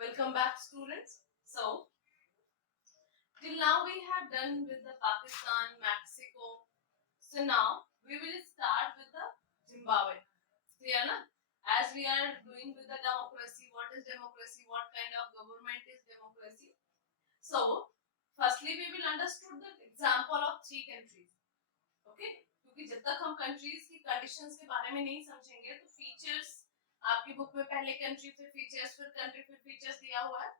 Welcome back, students. So, till now we have done with the Pakistan, Mexico. So now we will start with the Zimbabwe. Clear na? As we are doing with the democracy, what is democracy? What kind of government is democracy? So, firstly we will understood the example of three countries. Okay? क्योंकि जब तक हम countries की conditions के बारे में नहीं समझेंगे तो फीचर्स आपकी बुक में पहले कंट्री फिर फीचर्स फिर कंट्री फिर फीचर्स दिया हुआ है।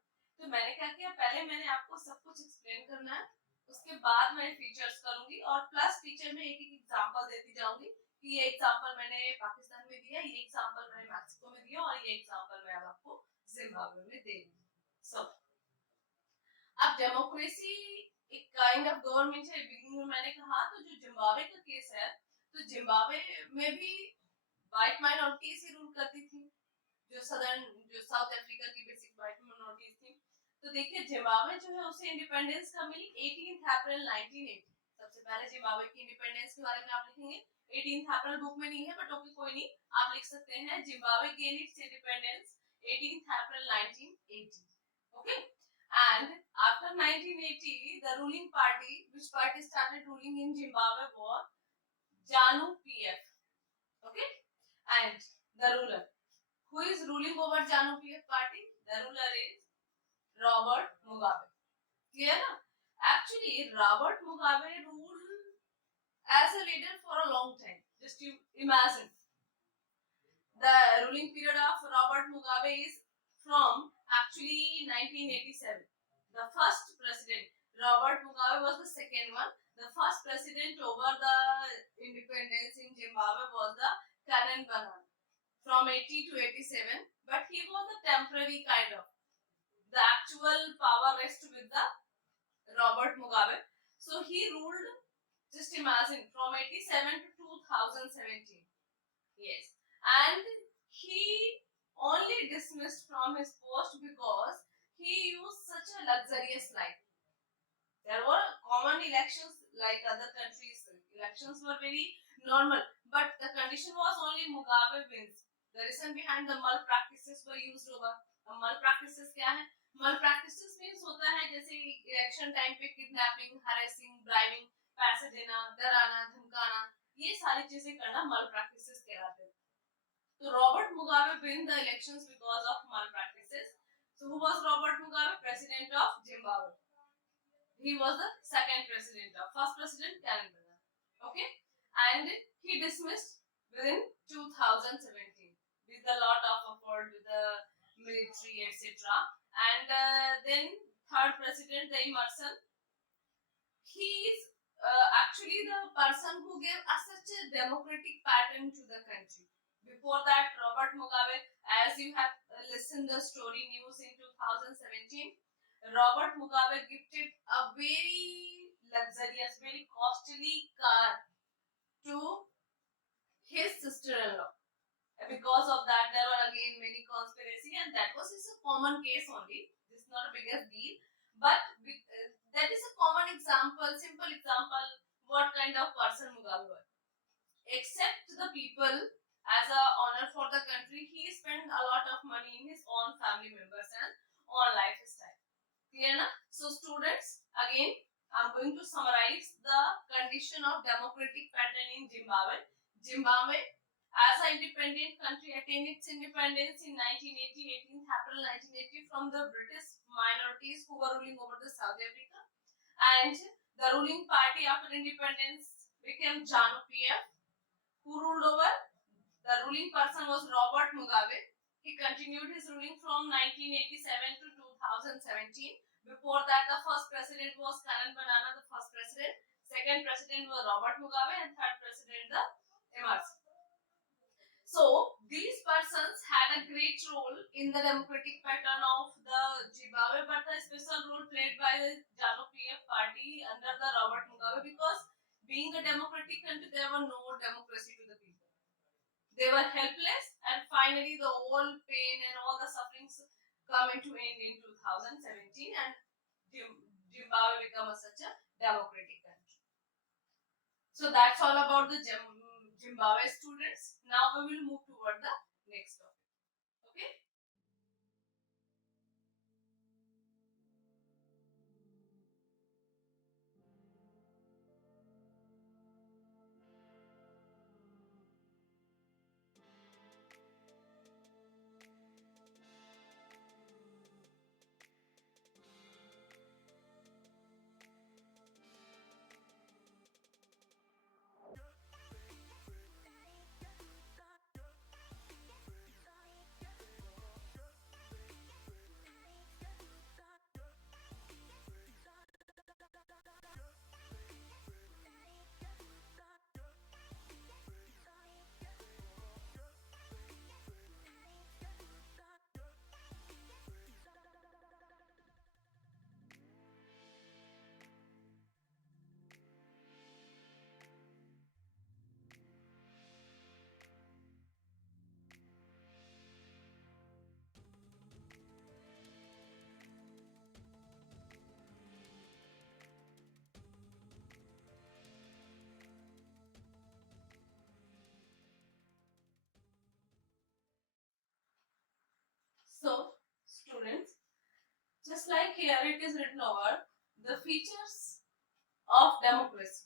तो मैंने क्या किया, पहले मैंने आपको सब कुछ एक्सप्लेन करना है, उसके बाद मैं फीचर्स करूंगी और प्लस फीचर में एक एक एग्जांपल देती जाऊंगी कि ये एग्जांपल मैंने पाकिस्तान में दिया, ये एग्जांपल मैंने मैक्सिको में दिया और ये एग्जांपल मैं अब आपको जिम्बाब्वे में दे दूंगी। सो अब डेमोक्रेसी एक काइंड ऑफ गवर्नमेंट है। बिगिनिंग में मैंने कहा तो जो जिम्बाब्वे का केस है, तो जिम्बाब्वे में भी व्हाइट माइनॉरिटीज ही रूल करती थी, जो साउथ अफ्रीका की बेसिक व्हाइट माइनॉरिटीज थी। तो देखिए जिम्बाब्वे जो है उसे इंडिपेंडेंस कब मिली? 18 अप्रैल 1980। सबसे पहले जिम्बाब्वे की इंडिपेंडेंस के बारे में आप लिखेंगे, 18 अप्रैल बुक में नहीं है बट ओके कोई नहीं, आप लिख सकते हैं Zimbabwe gain it's independence 18 April 1980। Okay, and after 1980 the ruling party, which party started ruling in Zimbabwe was ZANU PF. Okay, and the ruler who is ruling over ZANU PF party, the ruler is Robert Mugabe. Clear na? Actually Robert Mugabe ruled as a leader for a long time. Just you imagine the ruling period of Robert Mugabe is from actually 1987. The first president, Robert Mugabe was the second one. The first president over the independence in Zimbabwe was the Kanan Banana from 80 to 87. But he was a temporary kind of. The actual power rests with the Robert Mugabe. So he ruled, just imagine, from 87 to 2017. Yes. And he only dismissed from his post because he used such a luxurious life. There were common elections like other countries. Elections were very normal, but the condition was only Mugabe wins. The reason behind the malpractices were used over. Malpractices क्या है? Malpractices means होता है जैसे election time पे kidnapping, हरेसिंग, bribing, पैसे देना, डराना, धमकाना, ये सारी चीजें करना malpractices कहलाते हैं। So Robert Mugabe win the elections because of malpractices. So who was Robert Mugabe? President of Zimbabwe. He was the second president of first president Karen Banana. Okay, and he dismissed within 2017 with a lot of effort with the military etc. And then third president Emerson. He is actually the person who gave us such a democratic pattern to the country. Before that, Robert Mugabe, as you have listened the story news in 2017, Robert Mugabe gifted a very luxurious, very costly car to his sister-in-law. Because of that, there were again many conspiracy, and that was just a common case only. This is not a biggest deal, but that is a common example, simple example. What kind of person Mugabe was? Except the people as a honor for the country, he spent a lot of money in his own family members and on lifestyle. Clear na? So students, again I'm going to summarize the condition of democratic pattern in Zimbabwe. Zimbabwe as an independent country attained its independence in 1980, 18th April 1980 from the British minorities who were ruling over the South Africa, and the ruling party after independence became ZANU PF, who ruled over. The ruling person was Robert Mugabe. He continued his ruling from 1987 to 2017. Before that, the first president was Kanan Banana, the first president. Second president was Robert Mugabe, and third president the Emerson. So these persons had a great role in the democratic pattern of the Zimbabwe, but the special role played by the ZANU PF party under the Robert Mugabe, because being a democratic country, there were no democracy to the people. They were helpless, and finally the whole pain and all the sufferings come into end in 2017, and Zimbabwe became such a democratic country. So that's all about the Zimbabwe students. Now we will move toward the next topic. Okay. here it is written over the features of democracy.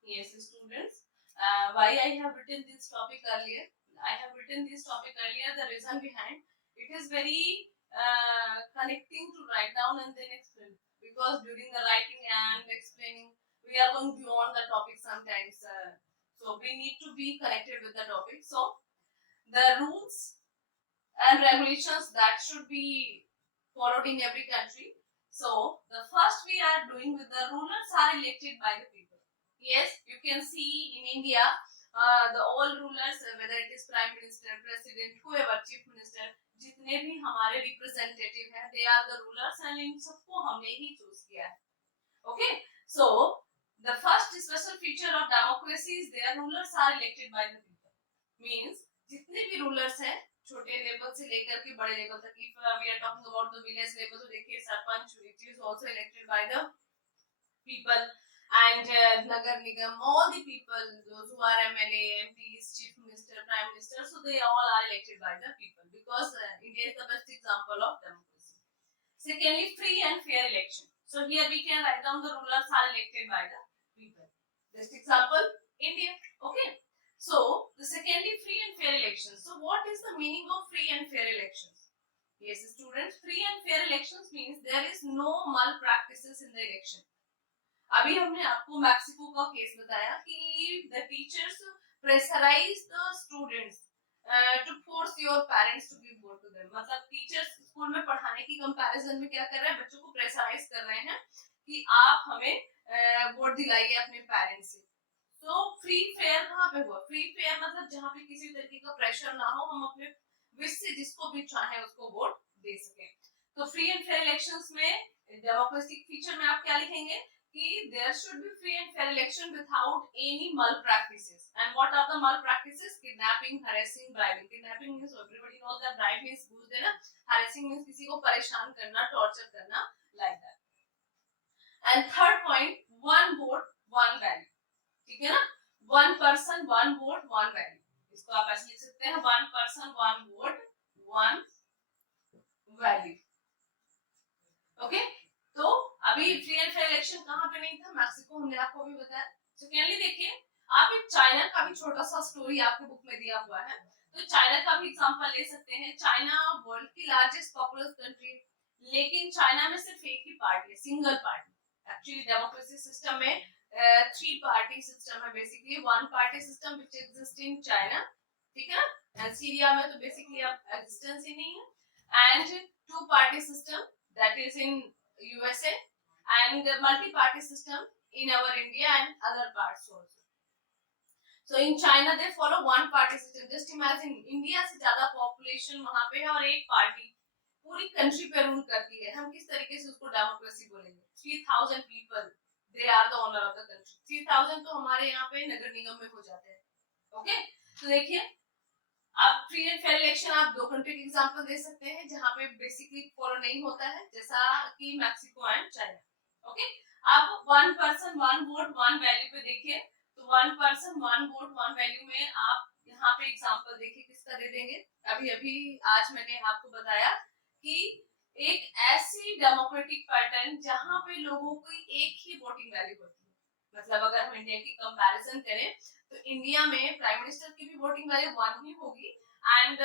Yes, students, why I have written this topic earlier? I have written this topic earlier. The reason behind it is very connecting to write down and then explain, because during the writing and explaining we are going beyond the topic sometimes. So we need to be connected with the topic. So the rules and regulations that should be followed in every country. So the first we are doing with the rulers are elected by the people. Yes, you can see in India the all rulers, whether it is prime minister, president, whoever, chief minister, जितने भी हमारे representative हैं, they are the rulers and इन सबको हमने ही choose किया है. Okay, so the first special feature of democracy is their rulers are elected by the people. Means जितने भी rulers हैं, छोटे लेवल से लेकर के बड़े लेवल तक, if we are talking about the village level, तो देखिए sarpanch it is also elected by the people, and nagar nigam, all the people, those who are MLA, MPs, chief minister, prime minister, so they all are elected by the people, because India is the best example of democracy. Secondly, free and fair election. So here we can write down the rulers are elected by the people. Just example, India. Okay. So the secondly, free and fair elections. So what is the meaning of free and fair elections? Yes, students, free and fair elections means there is no malpractices in the election. अभी हमने आपको Mexico का case बताया कि the teachers pressurize the students to force your parents to give vote to them. मतलब teachers school में पढ़ाने की कंपैरिजन में क्या कर रहे हैं, बच्चों को प्रेशराइज कर रहे हैं कि आप हमें वोट दिलाइए अपने पेरेंट्स से. तो फ्री फेयर कहाँ पे हुआ? फ्री फेयर मतलब जहाँ पे किसी तरीके का प्रेशर ना हो, हम अपने विश से जिसको भी चाहे उसको वोट दे सके. तो फ्री एंड फेयर इलेक्शंस में डेमोक्रेटिक फीचर में आप क्या लिखेंगे कि there should be free and fair election without any malpractices. And what are the malpractices? Kidnapping, harassing, bribing. Kidnapping means everybody knows that bribe means घूस देना. Harassing means किसी को परेशान करना, torture करना, like that. And third point, one vote, one value. ठीक है ना? One person, one vote, one value. इसको आप ऐसे लिख सकते हैं, one person, one vote, one value. Okay? तो अभी फ्री एंड फेयर इलेक्शन कहाँ पे नहीं था? मैक्सिको, हमने आपको भी बताया. सेकेंडली देखिए, आप एक चाइना का भी छोटा सा स्टोरी आपके बुक में दिया हुआ है, तो चाइना का भी एग्जांपल ले सकते हैं. चाइना वर्ल्ड की लार्जेस्ट पॉपुलस कंट्री, लेकिन चाइना में सिर्फ एक ही पार्टी है, single party. Actually democracy system में थ्री पार्टी सिस्टम है basically. One party system which exist in China, ठीक है ना, एंड सीरिया में तो बेसिकली अब एग्जिस्टेंस ही नहीं है. And two party system that is in USA, and multi-party system in our India and other parts also. So in China they follow one-party system. Just imagine India से ज़्यादा population वहाँ पे है और एक पार्टी पूरी country पे rule करती है. हम किस तरीके से उसको डेमोक्रेसी बोलेंगे? 3000 people they are the owner of the country. 3000 तो हमारे यहाँ पे नगर निगम में हो जाते हैं. Okay? तो देखिए, आप फ्री एंड फेयर इलेक्शन आप दो कंट्री के एग्जांपल दे सकते हैं जहां पे बेसिकली फॉलो नहीं होता है, जैसा कि मैक्सिको एंड चाइना. ओके, अब one person one vote one value पे देखिए, तो one person one vote one value में आप यहाँ पे एग्जांपल देखिए किसका दे देंगे. अभी आज मैंने आपको बताया कि एक ऐसी डेमोक्रेटिक पैटर्न जहां पे लोगों की एक ही वोटिंग वैल्यू होती है. मतलब अगर हम इंडिया की कंपैरिजन करें तो इंडिया में प्राइम मिनिस्टर की भी वोटिंग वैल्यू वन ही होगी, एंड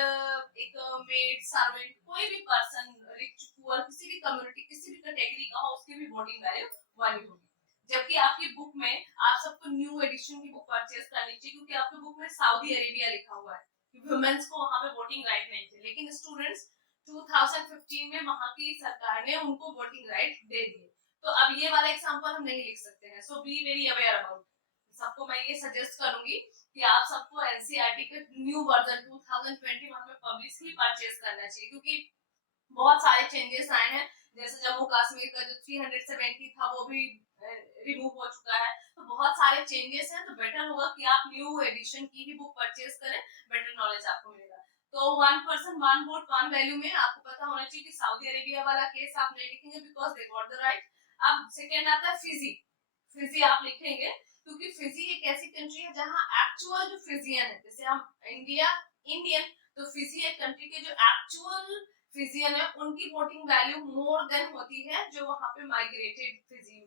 एक मेड सर्वेंट कोई भी पर्सन, रिच पुअर, किसी भी कम्युनिटी किसी भी कैटेगरी का हो, उसकी भी वोटिंग वैल्यू वन ही होगी. जबकि आपकी बुक में आप सबको न्यू एडिशन की बुक परचेज करनी चाहिए, क्योंकि आपकी बुक में सऊदी अरेबिया लिखा हुआ है कि वुमेन्स को वहां पे वोटिंग राइट नहीं थे, लेकिन स्टूडेंट्स 2015 में वहां की सरकार ने उनको वोटिंग राइट दे दिए. तो अब ये वाला एग्जांपल हम नहीं लिख सकते हैं. सो बी वेरी अवेयर अबाउट. सबको मैं ये सजेस्ट करूंगी कि आप सबको एनसीईआरटी के न्यू वर्जन 2021 में पब्लिश ही परचेज करना चाहिए, क्योंकि बहुत सारे चेंजेस आए हैं. जैसे जम्मू कश्मीर का जो 370 था वो भी रिमूव हो चुका है, तो बहुत सारे चेंजेस हैं. तो बेटर होगा कि आप न्यू एडिशन की ही बुक परचेज करें, बेटर नॉलेज आपको मिलेगा. तो one person one vote one value में आपको पता होना चाहिए कि सऊदी अरेबिया वाला केस आप नहीं लिखेंगे because they got the right. अब सेकेंड आता है फिजी. फिजी आप लिखेंगे क्योंकि फिजी एक ऐसी कंट्री है जहां एक्चुअल जो फिजियन है, जैसे हम इंडिया इंडियन, तो फिजी एक कंट्री के जो एक्चुअल फिजियन है उनकी वोटिंग वैल्यू मोर देन होती है जो वहां पे माइग्रेटेड फिजी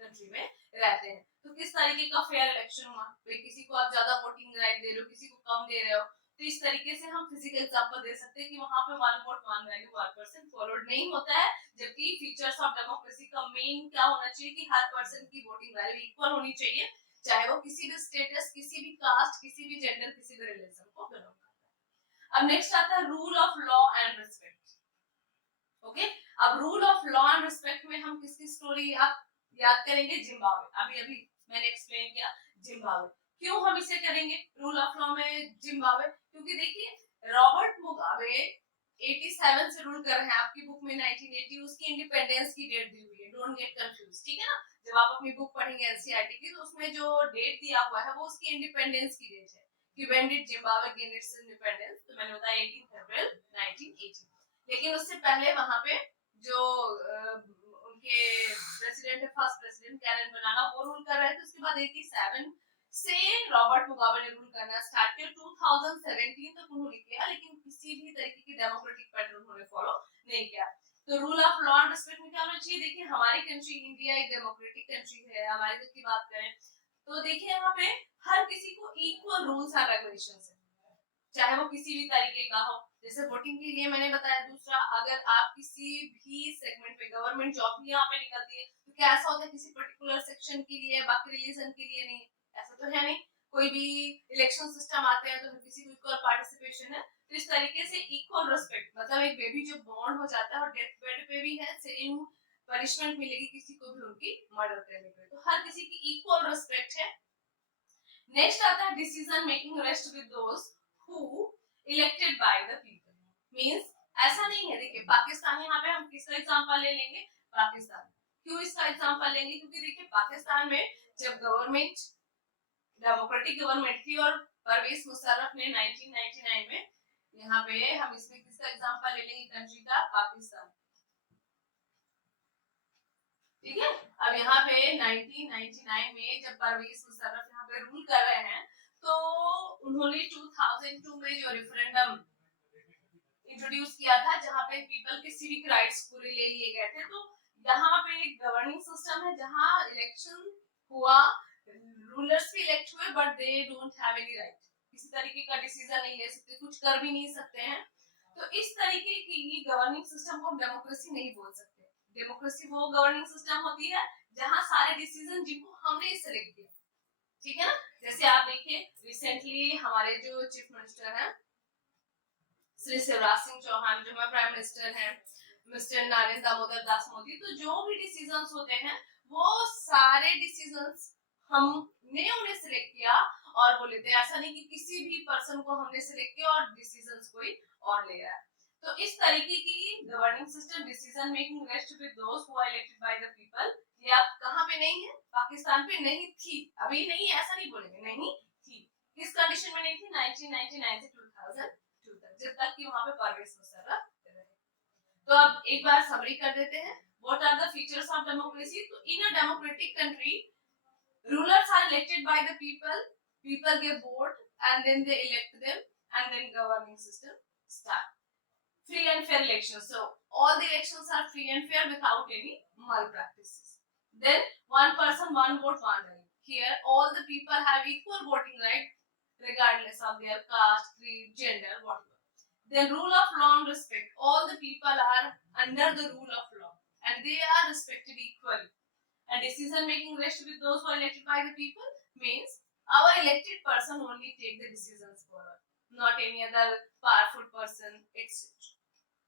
कंट्री में रहते हैं। तो किस तरीके का फेयर इलेक्शन हुआ, भाई किसी को आप ज्यादा वोटिंग राइट दे रहे हो, किसी को कम दे रहे हो, तो इस तरीके से हम फिजिकल एग्जांपल दे सकते हैं कि वहां पे one vote one value 1% followed नहीं होता है। जबकि फीचर्स ऑफ डेमोक्रेसी का मेन क्या होना चाहिए कि हर पर्सन की वोटिंग वैल्यू इक्वल होनी चाहिए, चाहे वो किसी भी स्टेटस, किसी भी कास्ट, किसी भी जेंडर, किसी भी रिलीजन को बिलोंग करता है। अब नेक्स्ट आता है rule of law and respect. Okay, अब rule of law and respect में हम किसकी स्टोरी आप याद करेंगे? जिम्बाब्वे। अभी अभी मैंने एक्सप्लेन किया जिम्बाब्वे। क्यों हम इसे करेंगे रूल ऑफ लॉ में जिम्बाब्वे? क्योंकि देखिए रॉबर्ट मुगाबे 87 से रूल कर रहे हैं, आपकी बुक में 1980 उसकी इंडिपेंडेंस की डेट दी हुई है, डोंट गेट कंफ्यूज, ठीक है ना। जब आप अपनी बुक पढ़ेंगे एनसीईआरटी की तो उसमें जो डेट दिया हुआ है वो उसकी इंडिपेंडेंस की डेट है कि when did Zimbabwe gain it's independence, तो मैंने बताया 18 अप्रैल 1980। लेकिन उससे पहले वहां पे जो उनके प्रेसिडेंट है, फर्स्ट प्रेसिडेंट कैनन बनाना, वो रूल कर रहे थे। उसके बाद 87 से रॉबर्ट मुगाबे ने रूल करना स्टार्ट किया, 2017 तक उन्होंने किया, लेकिन किसी भी तरीके की डेमोक्रेटिक पैटर्न उन्होंने फॉलो नहीं किया। तो rule of law and respect में क्या होना चाहिए? देखिए हमारी कंट्री इंडिया एक डेमोक्रेटिक कंट्री है, हमारे तक की बात करें तो देखिए यहाँ पे हर किसी को इक्वल रूल्स एंड रेगुलेशंस है, चाहे वो किसी भी तरीके का हो। जैसे वोटिंग के लिए मैंने बताया। दूसरा, अगर आप किसी भी सेगमेंट में गवर्नमेंट जॉब भी यहाँ पे निकलती है तो क्या ऐसा होता है किसी पर्टिकुलर सेक्शन के लिए, बाकी रिलीजन के लिए नहीं? ऐसा तो है नहीं। कोई भी इलेक्शन सिस्टम आते हैं तो किसी को इक्वल पार्टिसिपेशन है। तो इस तरीके से इक्वल रिस्पेक्ट, मतलब एक बेबी जो बॉर्न हो जाता है और डेथ बेड पे भी है, सेम पनिशमेंट मिलेगी किसी को भी उनकी मर्डर करने पे। तो हर किसी की इक्वल रिस्पेक्ट है। नेक्स्ट आता है decision making rest with those who elected by the people. Means ऐसा नहीं है, देखिए पाकिस्तान, यहाँ पे हम किसका एग्जांपल ले लेंगे? पाकिस्तान। क्यों इसका एग्जांपल लेंगे? क्योंकि देखिए पाकिस्तान में जब गवर्नमेंट डेमोक्रेटिक गवर्नमेंट थी और परवेज मुशर्रफ ने 1999 में, यहाँ पे हम इसमें किसका एग्जांपल ले लेंगे कंट्री का? पाकिस्तान, ठीक है। अब यहाँ पे 1999 में जब परवेज मुशर्रफ यहाँ पे रूल कर रहे हैं तो उन्होंने 2002 में जो रेफरेंडम इंट्रोड्यूस किया था जहाँ पे पीपल के सिविक राइट्स पूरे ले लिए गए थे। तो यहाँ पे एक गवर्निंग सिस्टम है जहाँ इलेक्शन हुआ, रूलर्स भी इलेक्ट हुए, but they don't have any right, किसी तरीके का डिसीजन नहीं ले सकते, कुछ कर भी नहीं सकते हैं। तो इस तरीके की गवर्निंग सिस्टम को हम डेमोक्रेसी नहीं बोल सकते। डेमोक्रेसी वो गवर्निंग सिस्टम होती है जहां सारे डिसीजन जिनको हमने सेलेक्ट किया, ठीक है ना। जैसे आप देखिए रिसेंटली हमारे जो चीफ मिनिस्टर हैं श्री शिवराज सिंह चौहान, जो हमारे प्राइम मिनिस्टर हैं मिस्टर नरेंद्र दामोदर दास मोदी, तो जो भी डिसीजंस होते हैं वो सारे डिसीजंस हमने उन्हें सिलेक्ट किया और वो लेते हैं। ऐसा नहीं कि किसी भी पर्सन को हमने सिलेक्ट किया और डिसीजंस कोई और ले रहा है। तो इस तरीके की governing system decision making rest with those who are elected by the people, ये आप कहां पे नहीं है? पाकिस्तान पे नहीं थी, अभी नहीं, ऐसा नहीं बोलेंगे, नहीं थी। किस कंडीशन में नहीं थी? 1999 से 2002 तक, जब तक कि वहां पे परवेज मुशर्रफ रहे। तो अब एक बार समरी कर देते हैं, what are the features of democracy. तो in a democratic country rulers are elected by the people give vote and then they elect them and then governing system start. Free and fair elections, so all the elections are free and fair without any malpractices. Then one person one vote one right, here all the people have equal voting right regardless of their caste, creed, gender, whatever. Then rule of law and respect, all the people are under the rule of law and they are respected equally. And decision making rests with those who are elected by the people, means our elected person only take the decisions for us, not any other powerful person, etc.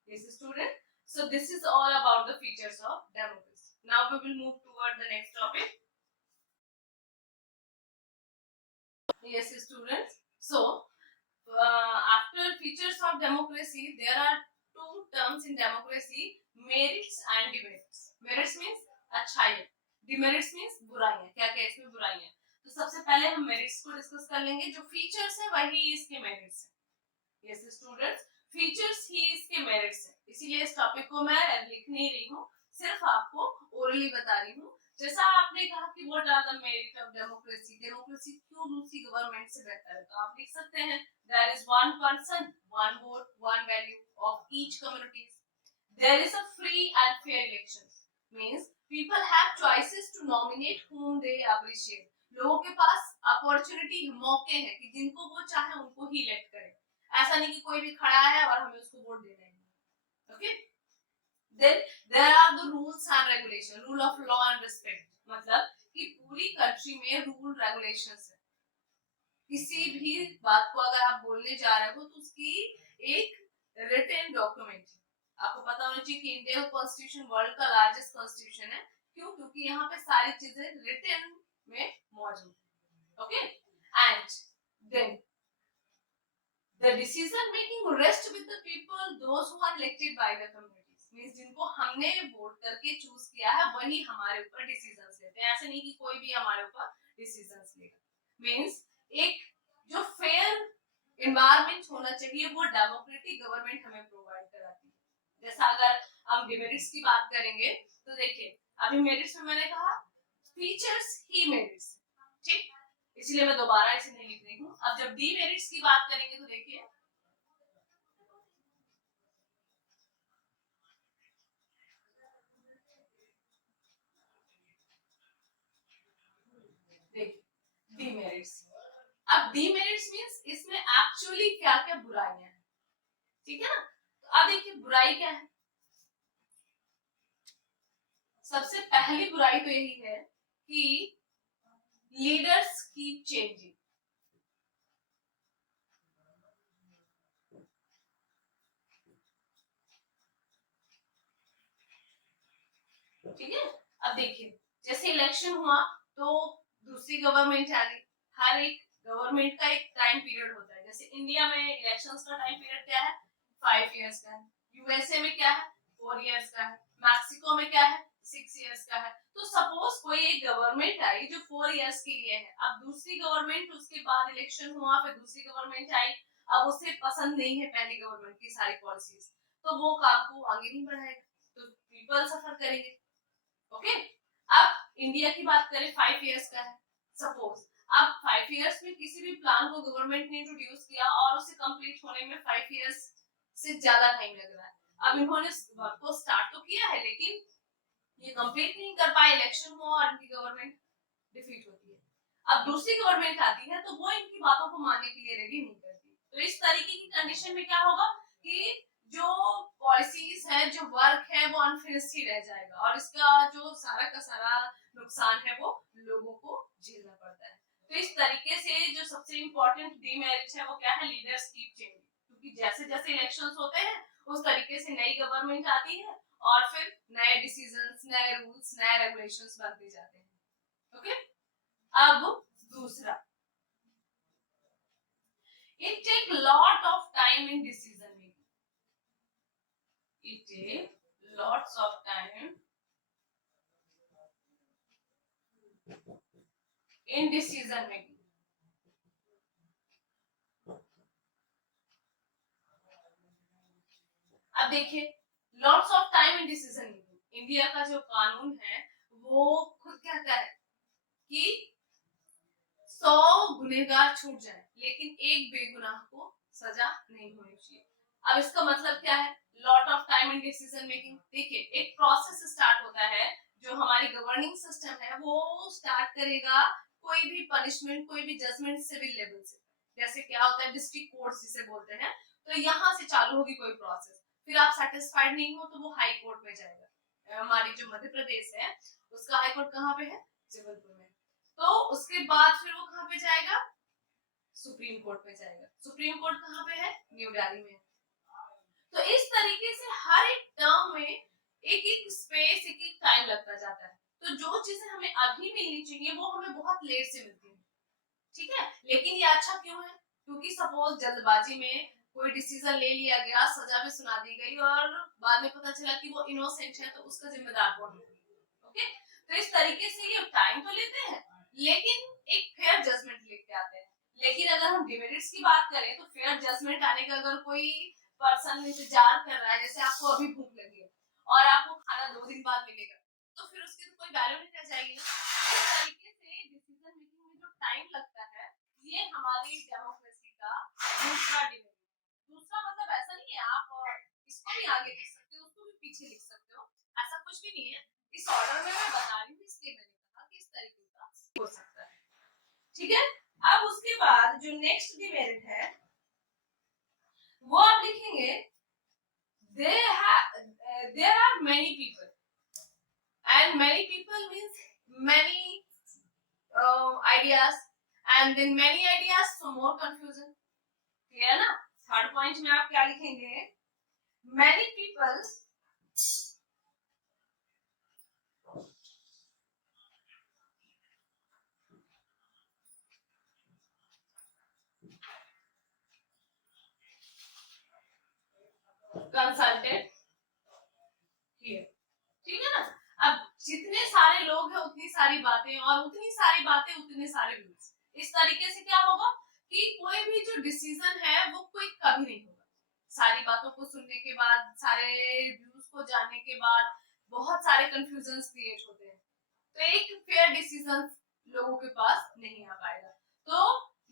Yes, student. So this is all about the features of democracy. Now we will move toward the next topic. Yes, students. So after features of democracy, there are two terms in democracy: merits and demerits. Merits means अच्छाई, demerits means बुराइयां, क्या क्या इसमें बुराइयां। तो सबसे पहले हम मेरिट्स को डिस्कस कर लेंगे, जो फीचर्स है वही इसके मेरिट्स है। यस स्टूडेंट्स, फीचर्स ही इसके मेरिट्स है, इसीलिए इस टॉपिक को मैं लिख नहीं रही हूँ, सिर्फ आपको ओरली बता रही हूँ। जैसा आपने कहा कि what are the merit of democracy, democracy क्यों दूसरी गवर्नमेंट से बेहतर है, तो आप लिख सकते हैं there is one person one vote one value of each communities, there is a free and fair elections means people have choices to nominate whom they appreciate. लोगों के पास अपॉर्चुनिटी मौके हैं कि जिनको वो चाहे उनको ही इलेक्ट करें, ऐसा नहीं कि कोई भी खड़ा है और हमें उसको वोट देना है। Okay, then there are the rules and regulation, rule of law and respect, मतलब कि पूरी कंट्री में रूल रेगुलेशंस है। किसी भी बात को अगर आप बोलने जा रहे हो तो उसकी एक रिटन डॉक्यूमेंट, आपको पता होना चाहिए कि इंडियन कॉन्स्टिट्यूशन वर्ल्ड का लार्जेस्ट कॉन्स्टिट्यूशन है। क्यों? क्योंकि यहाँ पे सारी चीजें रिटन में मौजूद है। Okay, and then the decision making rests with the people, those who are elected by the communities, means जिनको हमने वोट करके चूज किया है वही हमारे ऊपर डिसीजंस लेते हैं, ऐसे नहीं कि कोई भी हमारे ऊपर डिसीजंस लेगा। मींस एक जो फेयर एनवायरनमेंट होना चाहिए वो डेमोक्रेटिक गवर्नमेंट हमें प्रोवाइड कराती है। जैसा अगर हम डिमेरिट्स की बात करेंगे तो देखिए अभी मेरिट्स में मैंने कहा फीचर्स ही मेरिट्स, ठीक, इसलिए मैं दोबारा इसे नहीं लिख रही हूँ। अब जब डीमेरिट्स की बात करेंगे तो देखिए डीमेरिट्स, अब डीमेरिट्स मींस इसमें एक्चुअली क्या क्या बुराइयां हैं, ठीक है ना। तो अब देखिए बुराई क्या है, सबसे पहली बुराई तो यही है कि लीडर्स कीप चेंजिंग, ठीक है। अब देखिए जैसे इलेक्शन हुआ तो दूसरी गवर्नमेंट आ गई, हर एक गवर्नमेंट का एक टाइम पीरियड होता है। जैसे इंडिया में इलेक्शंस का टाइम पीरियड क्या है, 5 इयर्स का है। यूएसए में क्या है, 4 इयर्स का है। मैक्सिको में क्या है, 6 इयर्स का है। तो सपोज कोई एक गवर्नमेंट आई जो 4 इयर्स के लिए है, अब दूसरी गवर्नमेंट, उसके बाद इलेक्शन हुआ, फिर दूसरी गवर्नमेंट आई, अब उसे पसंद नहीं है पहली गवर्नमेंट की सारी पॉलिसीज, तो वो काम को आगे नहीं बढ़ाएगा, तो पीपल सफर करेंगे। ओके, अब इंडिया की बात करें 5 इयर्स का है सपोज, अब 5 इयर्स में किसी भी प्लान को गवर्नमेंट ने इंट्रोड्यूस किया और उसे कंप्लीट होने में 5 इयर्स से ज्यादा टाइम लग रहा है। अब इन्होंने वर्क को स्टार्ट तो किया है लेकिन ये कंप्लीट नहीं कर पाए, इलेक्शन हुआ और इनकी गवर्नमेंट डिफीट होती है। अब दूसरी गवर्नमेंट आती है तो वो इनकी बातों को मानने के लिए रेडी नहीं करती, तो इस तरीके की कंडीशन में क्या होगा कि जो पॉलिसीज है, जो वर्क है वो अनफिनिश्ड ही रह जाएगा और इसका जो सारा का सारा नुकसान है वो लोगों को झेलना पड़ता है। तो इस तरीके से जो सबसे इम्पोर्टेंट डीमेरिट है वो क्या है, लीडर्स कीप चेंजिंग, क्योंकि जैसे जैसे इलेक्शंस होते हैं उस तरीके से नई गवर्नमेंट आती है और फिर नए डिसीजंस, नए रूल्स, नए रेगुलेशंस बनते जाते हैं। ओके, अब दूसरा, it take lot of time in decision making, it take lots of time in decision making। अब देखिए lots of time in decision making, India का जो कानून है वो खुद कहता है कि 100 गुनहगार छूट जाए लेकिन एक बेगुनाह को सजा नहीं होनी चाहिए। अब इसका मतलब क्या है, lot of time in decision making, देखिए एक प्रोसेस स्टार्ट होता है, जो हमारी गवर्निंग सिस्टम है वो स्टार्ट करेगा कोई भी पनिशमेंट, कोई भी जजमेंट सिविल लेवल से, जैसे क्या होता है डिस्ट्रिक्ट कोर्ट जिसे बोलते हैं, तो यहाँ से चालू होगी कोई प्रोसेस, फिर आप सेटिस्फाइड नहीं हो तो वो हाई कोर्ट में जाएगा। हमारी जो मध्य प्रदेश है उसका हाई कोर्ट कहाँ पे है, जबलपुर में, तो उसके बाद फिर वो कहाँ पे जाएगा, सुप्रीम कोर्ट में जाएगा। सुप्रीम कोर्ट कहाँ पे है, न्यू दिल्ली में। तो इस तरीके से हर एक टर्म में एक एक स्पेस, एक एक टाइम लगता जाता है। तो जो चीजें हमें अभी मिलनी चाहिए वो हमें बहुत लेट से मिलती है, ठीक है। लेकिन ये अच्छा क्यों है, क्योंकि सपोज जल्दबाजी में कोई डिसीजन ले लिया गया, सजा भी सुना दी गई और बाद में पता चला कि वो इनोसेंट है, तो उसका जिम्मेदार कौन है। ओके, तो इस तरीके से ये टाइम तो लेते हैं लेकिन एक फेयर जजमेंट लेके आते हैं। लेकिन अगर हम डिमेरिट्स की बात करें तो फेयर जजमेंट आने का अगर कोई पर्सन इंतजार कर रहा है, जैसे आपको अभी भूख लगी है और आपको खाना 2 दिन बाद मिलेगा, तो फिर उसकी तो कोई वैल्यू नहीं रह जाएगी ना। इस तरीके से डिसीजन मेकिंग में जो टाइम लगता है ये हमारी डेमोक्रेसी का दूसरा डिमेरिट। दूसरा मतलब ऐसा नहीं है आप इसको भी आगे लिख सकते हो, उसको भी कुछ भी नहीं है, इस ऑर्डर में मैं बता रही हूँ, इसलिए मैंने कहा कि इस तरीके का हो सकता है। ठीक है, अब उसके बाद जो नेक्स्ट डिमेरिट है वो आप लिखेंगे there are many people, and many people means many ideas, and then many ideas, so more confusion. Clear ना? थर्ड पॉइंट में आप क्या लिखेंगे? many people consulted here. ठीक है ना? अब जितने सारे लोग हैं उतनी सारी बातें, और उतनी सारी बातें उतने सारे व्यूज। इस तरीके से क्या होगा कि कोई भी जो डिसीजन है वो कोई कभी नहीं होगा। सारी बातों को सुनने के बाद, सारे व्यूज को जानने के बाद बहुत सारे कंफ्यूजन्स क्रिएट होते हैं, तो एक फेयर डिसीजन लोगों के पास नहीं आ पाएगा। तो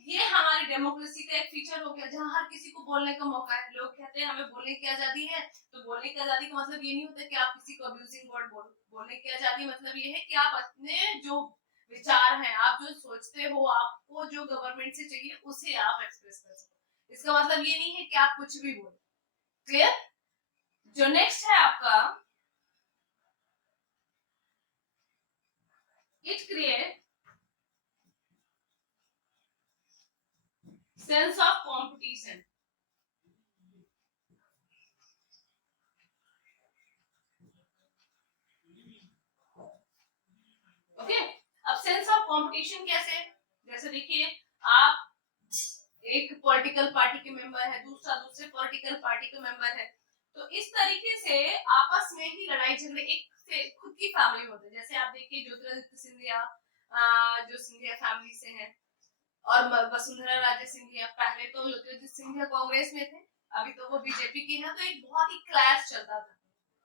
ये हमारी डेमोक्रेसी का एक फीचर हो गया, जहां हर किसी को बोलने का मौका है। लोग कहते हैं हमें बोलने की आजादी है, तो बोलने की आजादी का मतलब ये नहीं होता कि आप किसी को अब्यूजिंग वर्ड बोलो। बोलने की आजादी मतलब ये है कि आप अपने जो विचार हैं, आप जो सोचते हो, आपको जो गवर्नमेंट से चाहिए उसे आप एक्सप्रेस कर सको। इसका मतलब ये नहीं है कि आप कुछ भी बोलो। क्लियर? जो नेक्स्ट है आपका, it create sense of competition. Okay, अब सेंस ऑफ कंपटीशन कैसे? जैसे देखिए, आप एक पॉलिटिकल पार्टी के मेंबर है, दूसरा दूसरे पॉलिटिकल पार्टी के मेंबर है, तो इस तरीके से आपस में ही लड़ाई झगड़े एक से खुद की फैमिली होते हैं। जैसे आप देखिए ज्योतिरादित्य सिंधिया, जो सिंधिया फैमिली से हैं, और वसुंधरा राजे सिंधिया, पहले तो ज्योतिरादित्य सिंधिया कांग्रेस में थे, अभी तो वो बीजेपी के हैं, तो एक बहुत ही क्लैश चलता था।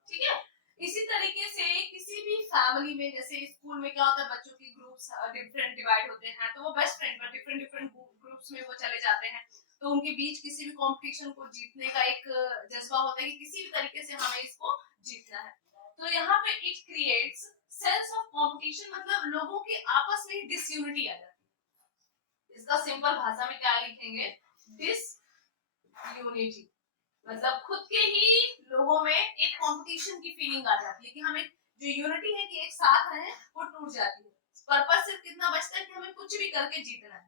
ठीक है, इसी तरीके से किसी भी फैमिली में, जैसे स्कूल में क्या होता है, बच्चों की ग्रुप्स डिफरेंट डिवाइड होते हैं, तो वो बेस्ट फ्रेंड पर डिफरेंट डिफरेंट ग्रुप्स में वो चले जाते हैं, तो उनके बीच किसी भी कंपटीशन को जीतने का एक जज्बा होता है कि किसी भी तरीके से हमें इसको जीतना है। तो यहाँ पे it creates sense of competition, मतलब लोगों के आपस में डिसयूनिटी आ जाती है। इसका सिंपल भाषा में क्या लिखेंगे? डिसयूनिटी, मतलब खुद के ही लोगों में एक कंपटीशन की फीलिंग आ जाती है कि हमें जो यूनिटी है कि एक साथ रहे, वो टूट जाती है। पर्पस सिर्फ कितना बचता है कि हमें कुछ भी करके जीतना है।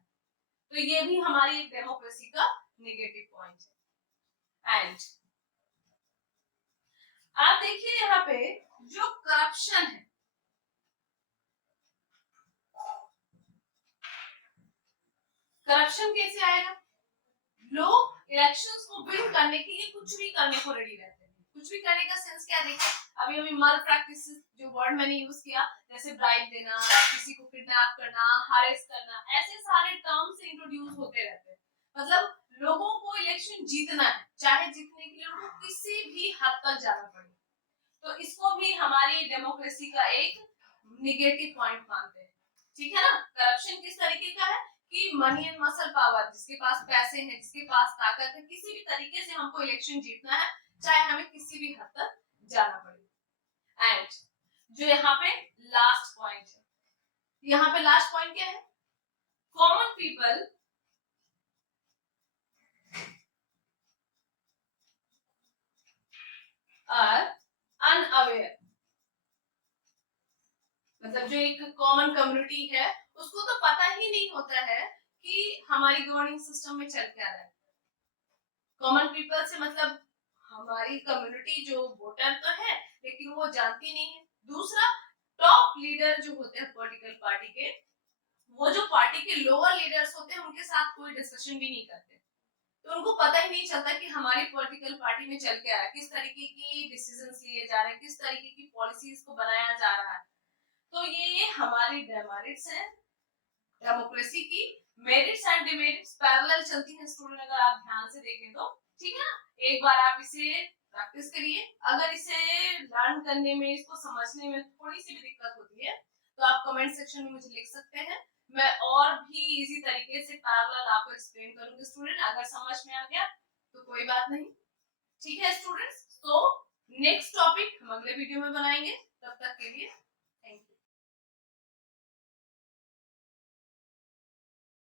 तो ये भी हमारी एक डेमोक्रेसी का नेगेटिव पॉइंट है। एंड आप देखिए यहाँ पे जो करप्शन है, करप्शन कैसे आएगा? लोग इलेक्शंस को विन करने के लिए कुछ भी करने को रेडी रहते हैं। कुछ भी करने का सेंस क्या? देखिए, अभी अभी मल प्रैक्टिस जो वर्ड मैंने यूज किया, जैसे ब्राइब देना, किसी को किडनैप करना, हरेस करना, ऐसे सारे टर्म्स इंट्रोड्यूस होते रहते हैं। मतलब लोगों को इलेक्शन जीतना है, चाहे जीतने के लिए उनको किसी भी हद तक जाना पड़े। तो इसको भी हमारी डेमोक्रेसी का एक निगेटिव पॉइंट मानते हैं। ठीक है ना? करप्शन किस तरीके का है कि मनी एंड मसल पावर, जिसके पास पैसे हैं, जिसके पास ताकत है, किसी भी तरीके से हमको इलेक्शन जीतना है, चाहे हमें किसी भी हद तक जाना पड़े। एंड जो यहाँ पे लास्ट पॉइंट है, यहाँ पे लास्ट पॉइंट क्या है? कॉमन पीपल आर अनअवेयर, मतलब जो एक कॉमन कम्युनिटी है उसको तो पता ही नहीं होता है कि हमारी गवर्निंग सिस्टम में चल क्या रहा है। कॉमन पीपल से मतलब हमारी कम्युनिटी जो वोटर तो है, लेकिन वो जानती नहीं है। दूसरा, टॉप लीडर जो होते हैं पॉलिटिकल पार्टी के, वो जो पार्टी के लोअर लीडर्स होते हैं उनके साथ कोई डिस्कशन भी नहीं करते, तो उनको पता ही नहीं चलता कि हमारी पॉलिटिकल पार्टी में चल क्या रहा है, किस तरीके की डिसीजंस लिए जा रहे हैं, किस तरीके की पॉलिसीज को बनाया जा रहा है। तो ये हमारी डेमेरिट्स हैं डेमोक्रेसी की। मेरिट्स एंड डिमेरिट्स पैरेलल चलती हैं स्टूडेंट, अगर आप ध्यान से देखें तो। ठीक है ना? एक बार आप इसे प्रैक्टिस करिए। अगर इसे लर्न करने में, इसको समझने में थोड़ी सी भी दिक्कत होती है तो आप कमेंट सेक्शन में मुझे लिख सकते हैं, मैं और भी इजी तरीके से पैरेलल आपको एक्सप्लेन करूंगी स्टूडेंट। अगर समझ में आ गया तो कोई बात नहीं। ठीक है स्टूडेंट्स, तो नेक्स्ट टॉपिक हम अगले वीडियो में बनाएंगे। तब तक के लिए थैंक यू।